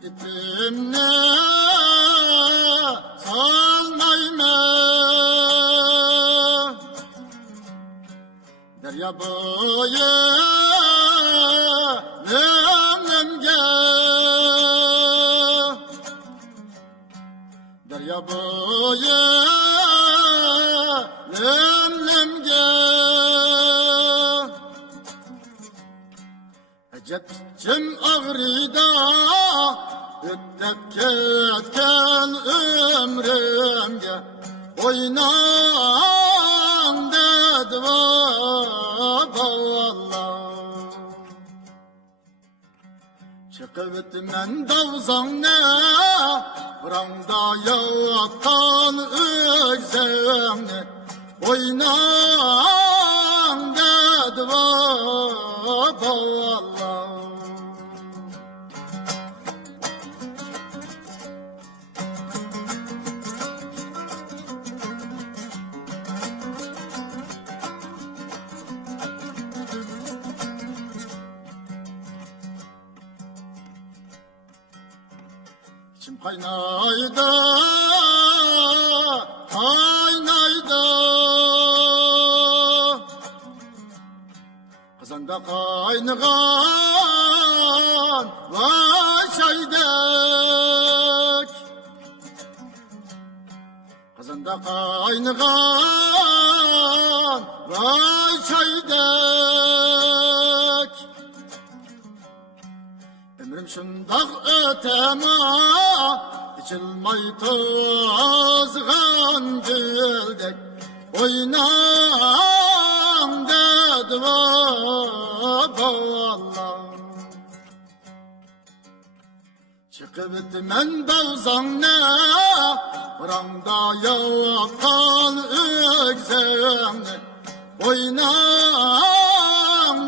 İtimne salmayma derya boyu lemlemge derya boyu lemlemge ecep cim ağrıda öttep ketken ömrümge oynan dedi vallahi çıkıp men davzan ne buramda yatkan ögzemni oynan dedi vallahi İçim kaynaydı, kaynaydı. Kazanda kaynagan vay çaydek. Kazanda kaynagan vay çaydek. Ömrüm şundak ötema içilmay tozgan güldek oynan dedi vallahi çıkıp men davzan ne buramda yatkan ögzemni oynan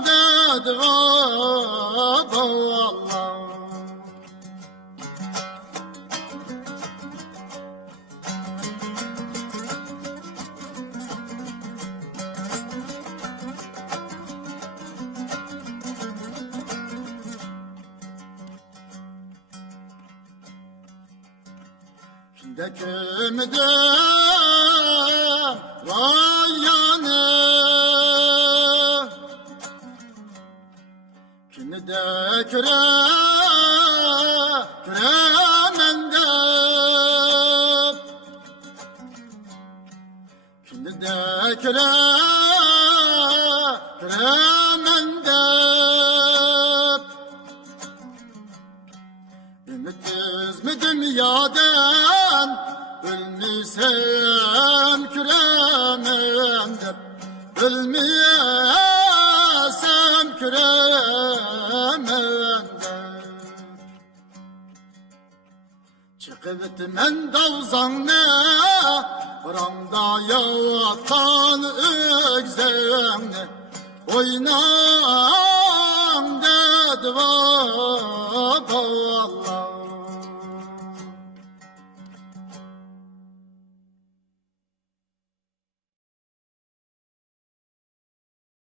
dedi vallahi de kömde vay yanı kimi de küremende kimi de küremende ümitsiz mi dünyadan ölmesem küremende ölmesem küremende çıkıp men davzan ne buramda yatkan ögzemni oynan dedi vallahi